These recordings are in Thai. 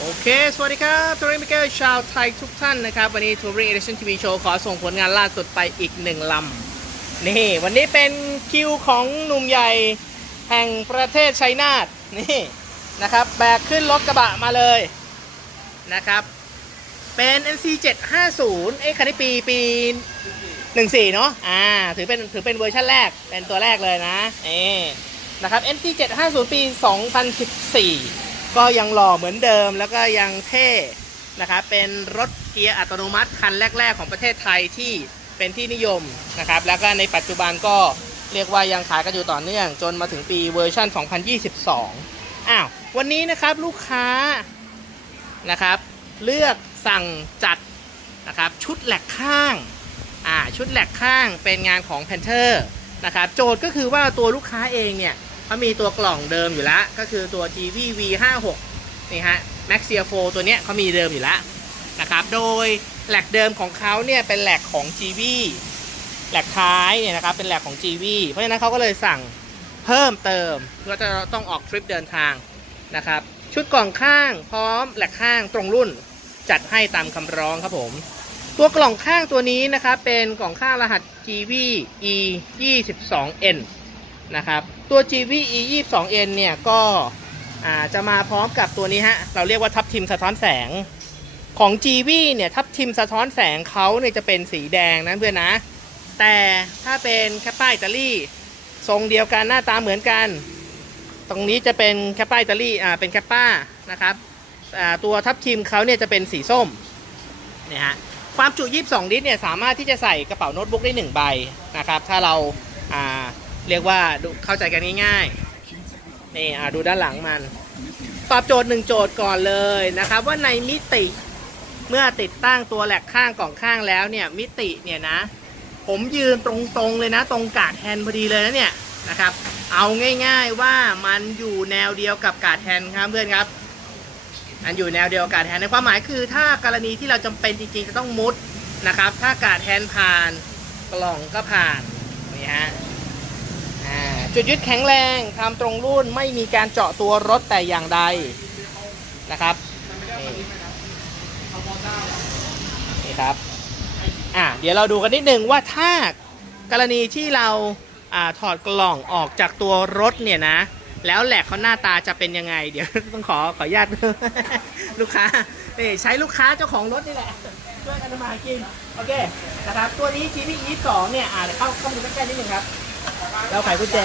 โอเค สวัสดีครับทัวริงมิเกลชาวไทยทุกท่านนะครับ วันนี้ทัวริงเอเดชั่นทีวีโชว์ขอส่งผลงานล่าสุดไปอีกหนึ่งลำ นี่ วันนี้เป็นคิวของหนุ่มใหญ่แห่งประเทศไชัยนาทนี่นะครับ แบกขึ้นรถกระบะมาเลยนะครับ เป็น NC 750เอ้ยคันนี้ปีปี 14 เนาะอ่า ถือเป็นถือเป็นเวอร์ชันแรก เป็นตัวแรกเลยนะเอนะครับ NC 750ปี 2014 ก็ยังหล่อเหมือนเดิมแล้วก็ยังเท่นะครับเป็นรถเกียร์อัตโนมัติคันแรก ๆ ของประเทศไทยที่เป็นที่นิยมนะครับ แล้วก็ในปัจจุบันก็เรียกว่ายังขายกันอยู่ต่อเนื่อง จนมาถึงปีเวอร์ชัน2022 อ้าว วันนี้นะครับลูกค้านะครับ เลือกสั่งจัดนะครับชุดแหลกข้างอ่าชุดแหลกข้างเป็นงานของ Panther นะครับโจทย์ก็คือว่าตัวลูกค้าเองเนี่ย เขามีตัวกล่องเดิมอยู่แล้ว ก็คือตัว GV V56 นี่ฮะ Maxia 4ตัวเนี้ยเขามีเดิมอยู่แล้วนะครับ โดยแหลกเดิมของเขาเนี่ยเป็นแหลกของ GV แหลกท้ายเนี่ยนะครับเป็นแหลกของ GV เพราะฉะนั้นเขาก็เลยสั่งเพิ่มเติมเพื่อจะต้องออกทริปเดินทางนะครับ ชุดกล่องข้างพร้อมแหลกข้างตรงรุ่นจัดให้ตามคำร้องครับผม ตัวกล่องข้างตัวนี้นะครับเป็นกล่องข้างรหัส GV E 2 2 N นะครับ ตัว GV E 2 2 N เนี่ยก็จะมาพร้อมกับตัวนี้ฮะ เราเรียกว่าทับทิมสะท้อนแสง ของ GV เนี่ยทับทิมสะท้อนแสงเขาเนี่ยจะเป็นสีแดงนะเพื่อนนะ แต่ถ้าเป็นแคปป้าอิตาลีทรงเดียวกันหน้าตาเหมือนกัน ตรงนี้จะเป็นแคปป้าอิตาลีอ่าเป็นแคปป้านะครับอ่าตัวทับทิมเขาเนี่ยจะเป็นสีส้มเนี่ยฮะความจุ 22 ลิตรเนี่ยสามารถที่จะใส่กระเป๋าโน้ตบุ๊กได้ 1 ใบนะครับ ถ้าเราอ่า เรียกว่าดูเข้าใจกันง่ายๆนี่อ่าดูด้านหลังมัน ตอบโจทย์หนึ่งโจทย์ก่อนเลยนะครับ ว่าในมิติเมื่อติดตั้งตัวแหลกข้างกล่องข้างแล้วเนี่ยมิติเนี่ยนะ ผมยืนตรงๆเลยนะ ตรงกาดแฮนพอดีเลยนะเนี่ยนะครับ เอาง่ายๆว่ามันอยู่แนวเดียวกับกาดแฮนครับเพื่อนครับอันอยู่แนวเดียวกับการแทนในความหมายคือ ถ้ากรณีที่เราจำเป็นจริงๆจะต้องมุดนะครับ ถ้าการแทนผ่านกล่องก็ผ่านนี่ฮะ จุดยึดแข็งแรงทำตรงรุ่นไม่มีการเจาะตัวรถแต่อย่างใดนะครับนี่ครับอ่าเดี๋ยวเราดูกันนิดนึงว่าถ้ากรณีที่เราอ่าถอดกล่องออกจากตัวรถเนี่ยนะ แล้วแหลกเขาหน้าตาจะเป็นยังไง เดี๋ยวต้องขอขออนุญาตลูกค้านี่ใช้ลูกค้าเจ้าของรถนี่แหละช่วยกันมากิน โอเคนะครับตัวนี้ GP E 2เนี่ยอ่าเดี๋ยวเข้าเข้ามาดูใกล้ๆนิดนึงครับ เราไขกุญแจ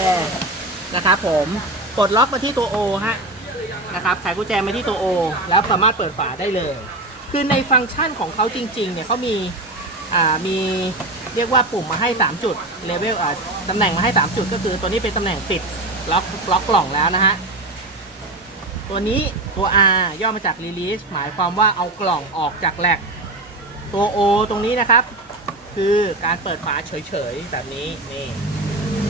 นะครับผมกดล็อกมาที่ตัว O ฮะนะครับไขกุญแจมาที่ตัว O แล้วสามารถเปิดฝาได้เลย คือในฟังก์ชันของเขาจริงๆเนี่ยเขามีอ่ามีเรียกว่าปุ่มมาให้ 3 จุดเลเวลอ่าตำแหน่งมาให้ 3 จุดก็คือตัวนี้เป็นตำแหน่งปิดล็อกล็อกกล่องแล้วนะฮะตัวนี้ตัว R ย่อมาจาก release หมายความว่าเอากล่องออกจากแหลกตัว O ตรงนี้นะครับ คือการเปิดฝาเฉยๆ แบบนี้นี่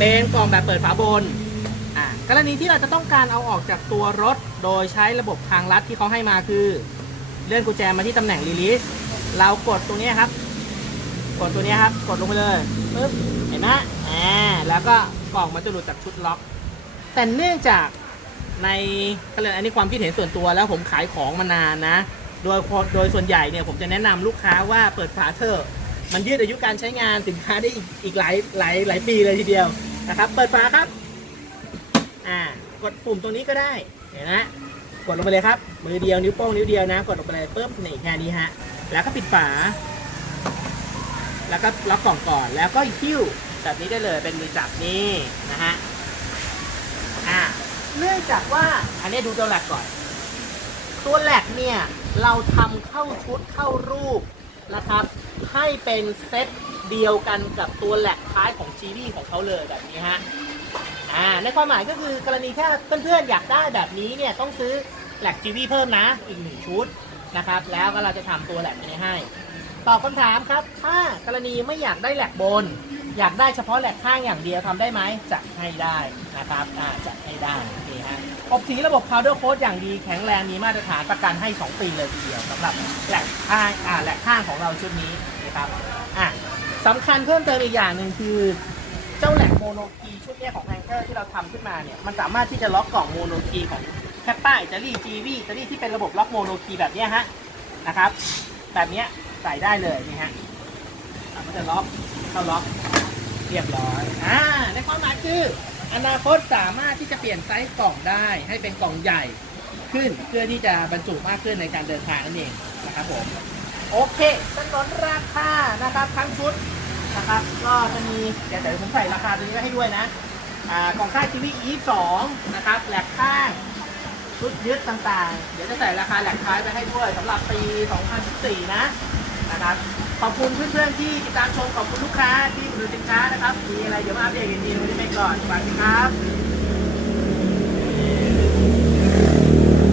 เป็นกล่องแบบเปิดฝาบนอ่ากรณีที่เราจะต้องการเอาออกจากตัวรถ โดยใช้ระบบทางลัดที่เขาให้มาคือ เลื่อนกุญแจมาที่ตำแหน่ง release เรากดตรงนี้ครับ กดตัวนี้ครับ กดลงไปเลยปึ๊บเห็นไหมอ่าแล้วก็กล่องมันจะหลุดจากชุดล็อก แต่เนื่องจากในก็เลยอันนี้ความคิดเห็นส่วนตัวแล้วผมขายของมานานนะ โดยโดยส่วนใหญ่เนี่ยผมจะแนะนำลูกค้าว่าเปิดฝาเถอะมันยืดอายุการใช้งานสินค้าได้อีกอีกหลายหลายหลายปีเลยทีเดียว นะครับ เปิดฝาครับ อ่ากดปุ่มตรงนี้ก็ได้เห็นไหมกดลงไปเลยครับ มือเดียวนิ้วโป้งนิ้วเดียวนะ กดลงไปเลยปุ๊บนี่แค่นี้ฮะ แล้วก็ปิดฝา แล้วก็ล็อกกล่องก่อน แล้วก็หิ้วแบบนี้ได้เลยเป็นมือจับนี่นะฮะ อ่า เนื่องจากว่าอันนี้ดูตัวแหลกก่อน ตัวแหลกเนี่ย เราทำเข้าชุดเข้ารูป นะครับ ให้เป็นเซตเดียวกันกับตัวแหลกท้ายของจีวีของเขาเลยแบบนี้ฮะอ่าในความหมายก็คือกรณีถ้าเพื่อนๆอยากได้แบบนี้เนี่ยต้องซื้อแหลกจีวีเพิ่มนะอีกหนึ่งชุดนะครับ แล้วก็เราจะทำตัวแหลกนี้ให้ ตอบคำถามครับ ถ้ากรณีไม่อยากได้แหลกบน อยากได้เฉพาะแหลกข้างอย่างเดียวทำได้ไหมจะให้ได้นะครับอ่าจะให้ได้นี่ฮะอบสีระบบ powder coat อย่างดีแข็งแรงมีมาตรฐานประกันให้ 2 ปีเลยทีเดียวสำหรับแหลกข้างอ่าแหลกข้างของเราชุดนี้นะครับอะสำคัญเพิ่มเติมอีกอย่างหนึ่งคือเจ้าแหลกโมโนคีชุดนี้ของแพงเกอร์ที่เราทำขึ้นมาเนี่ยมันสามารถที่จะล็อกกล่องโมโนคีของแคปป้าอิตาลีจีวีอิตาลีที่เป็นระบบล็อกโมโนคีแบบนี้ฮะนะครับ แบบนี้ใส่ได้เลยนี่ฮะมันจะล็อก เข้าล็อกเรียบร้อยอ่าในความหมายคืออนาคตสามารถที่จะเปลี่ยนไซส์กล่องได้ให้เป็นกล่องใหญ่ขึ้นเพื่อที่จะบรรจุมากขึ้นในการเดินทางนั่นเองนะครับผมโอเคสนนราคานะครับทั้งชุดนะครับก็จะมีเดี๋ยวเดี๋ยวผมใส่ราคาตัวนี้ไว้ให้ด้วยนะอ่ากล่องค่ายทีวี E2 นะครับแหลกข้างชุดยึดต่างๆ เดี๋ยวจะใส่ราคาแหลกท้ายไปให้ด้วยสำหรับปี 2014 นะ นะครับ ขอบคุณเพื่อนๆที่ติดตามชม ขอบคุณลูกค้าที่อุดหนุนสินค้านะครับ มีอะไรเดี๋ยวมาอัปเดตกันทีวันนี้ไปก่อนสวัสดีครับ